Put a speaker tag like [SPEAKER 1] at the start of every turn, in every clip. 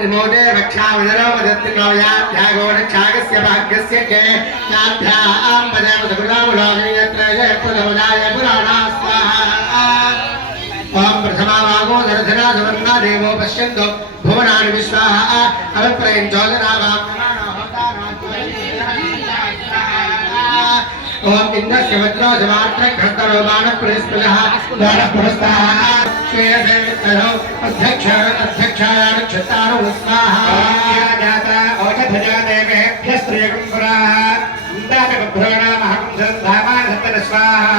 [SPEAKER 1] त्रिमोदे रक्षावदरो वदत्तिनोयाभ्यागो रक्षागस्य भाग्यस्य के नाभ्यां पदेव सकुलामुलोकं यत्र जयपुरमुदाय पुराणा स्वाहा ॐ प्रथमावागो दर्शना सुवर्णा देवो पश्यन्तु भुवनानि विश्वाः अभिप्रयं चोदनावां ओम इन्द्रस्य वज्रो समार्थक हस्तरो बाणपुरः पुनः बाणपुरस्ताः देव तरो अध्यक्ष अध्यक्षायाण क्षतारो स्वाहा
[SPEAKER 2] जाता औषध जाते के औषधजा देवेभ्यः स्त्रियकं पुराः इन्द्राजबभ्रोणामहं सन्धामान सत्तर स्वाहा।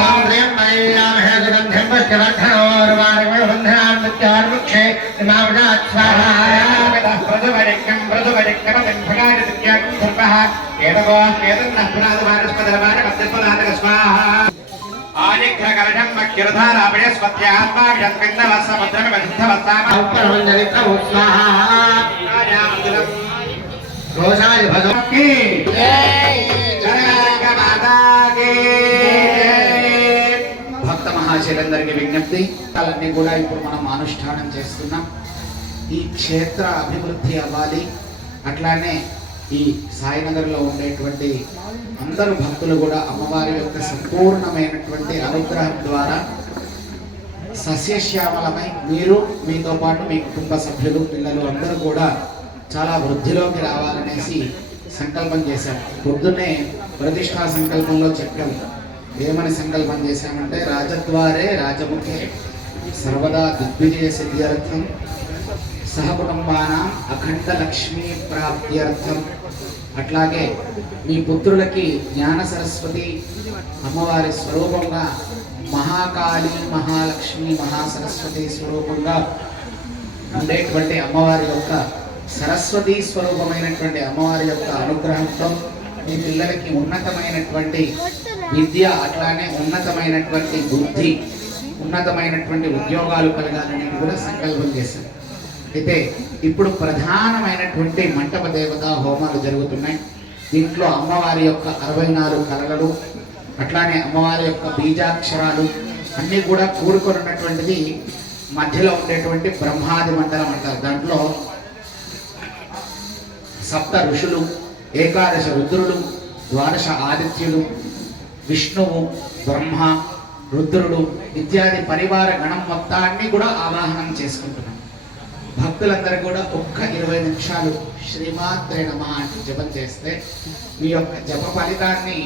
[SPEAKER 1] ओम त्र्यम्बैरामहे सुगन्धिं पश्यवर्धनोर्वारमबन्धनान् नित्यार्मुक्षे इमावदात् स्वाहा
[SPEAKER 2] प्रदुवरिक्यं प्रदुवरिक्यमतिं भगाय नित्याकं सर्वः एतवो एतन्नः पुनादवान् स्वाहा आनिग्रहकलशं मक्युरधारापयस्पत्यात्मा विषत्पिण्डवत्समुद्रमिवसिद्धवत्साम
[SPEAKER 1] औपरमञ्जलित्रौ स्वाहा घोषाय भजो
[SPEAKER 2] की జనగణక మాతాకి
[SPEAKER 3] భక్త మహాశైలందరికీ విజ్ఞప్తి అన్నీ కూడా ఇప్పుడు మనం అనుష్ఠానం చేస్తున్నాం ఈ క్షేత్ర అభివృద్ధి అవ్వాలి అట్లానే ఈ సాయినగర్లో ఉండేటువంటి అందరు భక్తులు కూడా అమ్మవారి యొక్క సంపూర్ణమైనటువంటి అనుగ్రహం ద్వారా సస్యశ్యామలమై మీరు మీతో పాటు మీ కుటుంబ సభ్యులు పిల్లలు అందరూ కూడా చాలా వృద్ధిలోకి రావాలనేసి సంకల్పం చేశాము పొద్దున్నే ప్రతిష్టా సంకల్పంలో చెప్పాము. ఏమని సంకల్పం చేశామంటే రాజద్వారే రాజముఖే సర్వదా దిగ్విజయ సిద్ధ్యర్థం సహకుటుంబానం అఖండ లక్ష్మీ ప్రాప్త్యర్థం అట్లాగే మీ పుత్రులకి జ్ఞాన సరస్వతి అమ్మవారి స్వరూపంగా మహాకాళి మహాలక్ష్మి మహాసరస్వతి స్వరూపంగా ఉండేటువంటి అమ్మవారి యొక్క సరస్వతి స్వరూపమైనటువంటి అమ్మవారి యొక్క అనుగ్రహంతో మీ పిల్లలకి ఉన్నతమైనటువంటి విద్య అట్లానే ఉన్నతమైనటువంటి బుద్ధి ఉన్నతమైనటువంటి ఉద్యోగాలు కలగాలని కూడా సంకల్పం చేశారు అయితే ఇప్పుడు ప్రధానమైనటువంటి మంటప దేవత హోమాలు జరుగుతున్నాయి. దీంట్లో అమ్మవారి యొక్క అరవై నాలుగు కళలు అట్లానే అమ్మవారి యొక్క బీజాక్షరాలు అన్నీ కూడా కూడుకొనున్నటువంటిది మధ్యలో ఉండేటువంటి బ్రహ్మాది మండలం అంటారు. దాంట్లో సప్త ఋషులు ఏకాదశ రుద్రులు ద్వాదశ ఆదిత్యులు విష్ణువు బ్రహ్మ రుద్రుడు ఇత్యాది పరివార గణం మొత్తాన్ని కూడా ఆవాహనం చేసుకుంటున్నాం. భక్తులందరూ కూడా ఒక్క ఇరవై నిమిషాలు శ్రీమాత్రే నమ అని జపం చేస్తే మీ యొక్క జప ఫలితాన్ని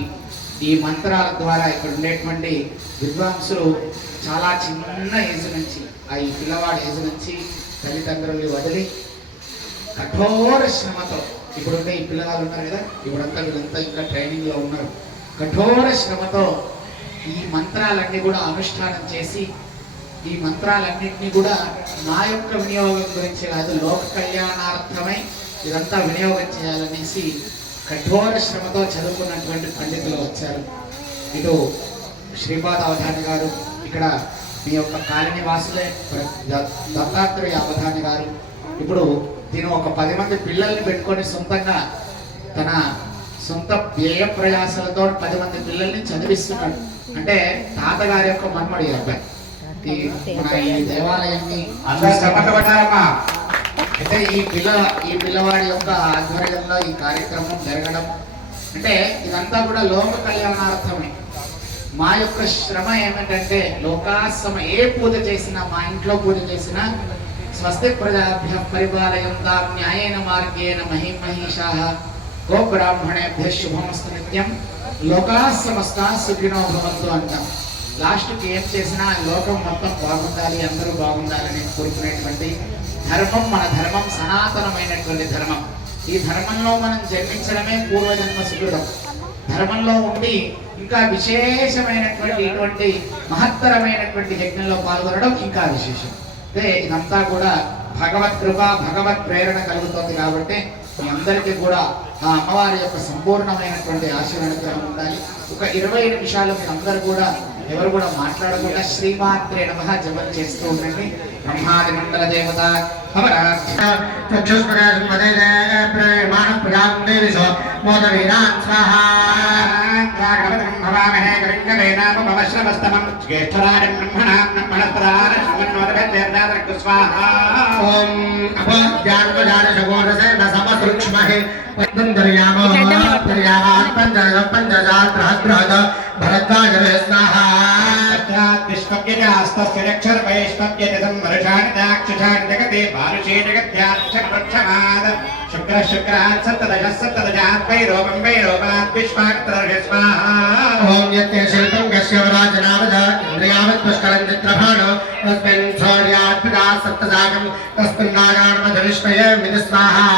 [SPEAKER 3] ఈ మంత్రాల ద్వారా ఇక్కడ ఉండేటువంటి విద్వాంసులు చాలా చిన్న ఏజ్ నుంచి ఆ ఈ పిల్లవాడి ఏజ్ నుంచి తల్లిదండ్రుల్ని వదిలి కఠోర శ్రమతో ఇప్పుడుంటే ఈ పిల్లవాళ్ళు ఉన్నారు కదా ఇప్పుడంతా వీళ్ళంతా ఇంకా ట్రైనింగ్లో ఉన్నారు. కఠోర శ్రమతో ఈ మంత్రాలన్నీ కూడా అనుష్ఠానం చేసి ఈ మంత్రాలన్నింటినీ కూడా నా యొక్క వినియోగం గురించి కాదు లోక కళ్యాణార్థమై ఇదంతా వినియోగం చేయాలనేసి కఠోర శ్రమతో చదువుకున్నటువంటి పండితులు వచ్చారు. ఇటు శ్రీపాద అవధాని గారు ఇక్కడ మీ యొక్క కాలనీ వాసులే ద- దత్తాత్రేయ అవధాని గారు. ఇప్పుడు దీని ఒక పది మంది పిల్లల్ని పెట్టుకొని సొంతంగా తన సొంత వ్యయ ప్రయాసాలతో పది మంది పిల్లల్ని చదివిస్తున్నాడు. అంటే తాతగారి యొక్క మన్మడి అబ్బాయి. ఈ దేవాలయాన్ని
[SPEAKER 2] అందరూ చప్పట్లు కొట్టారమ్మా
[SPEAKER 3] అయితే ఈ పిల్ల ఈ పిల్లవాడి యొక్క ఆధ్వర్యంలో ఈ కార్యక్రమం జరగడం. అంటే ఇదంతా కూడా లోక కళ్యాణార్థమే. మా యొక్క శ్రమ ఏమిటంటే లోకాశ్రమ ఏ పూజ చేసినా మా ఇంట్లో పూజ చేసినా స్వస్తి ప్రజాభ్య పరిపాలయంతా న్యాయేన మార్గేణ మహిమహీషా గో బ్రాహ్మణేభ్య శుభమస్తు నిత్యం. లోకా సమస్త సుఖినో భవంతు అంటాం. లాస్ట్కి ఏం చేసినా లోకం మొత్తం బాగుండాలి అందరూ బాగుండాలని కోరుకునేటువంటి ధర్మం మన ధర్మం సనాతనమైనటువంటి ధర్మం. ఈ ధర్మంలో మనం జన్మించడమే పూర్వజన్మ సుకృతం. ధర్మంలో ఉండి ఇంకా విశేషమైనటువంటి ఇటువంటి మహత్తరమైనటువంటి యజ్ఞంలో పాల్గొనడం ఇంకా విశేషం. అంటే ఇదంతా కూడా భగవత్ కృప భగవత్ ప్రేరణ కలుగుతోంది కాబట్టి మీ అందరికీ కూడా ఆ అమ్మవారి యొక్క సంపూర్ణమైనటువంటి ఆశీర్వాదం ఉండాలి. ఒక ఇరవై నిమిషాలు మీరు అందరూ కూడా ఎవరు కూడా మాట్లాడకుండా శ్రీమాత్రే నమ జపం చేస్తూ ఉండండి. బ్రహ్మాది మండల దేవత ృక్ష్మహే
[SPEAKER 1] పంచ
[SPEAKER 2] పంచ जगते बारुषे जगत्याक्षरक्षणात् शुक्र शुक्रात् सप्तदश सप्तदशात्
[SPEAKER 1] वैरोपं वैरोपात् विश्वाक्रस्वाहां यत्ते शिल्पं कश्यवराजनावद इन्द्रियावत् पुष्करं चित्रभाणो तस्मिन् शौर्यात्मिका सप्तदागं तस्मिन् नागाणमधविष्मय
[SPEAKER 2] विदस्वाहा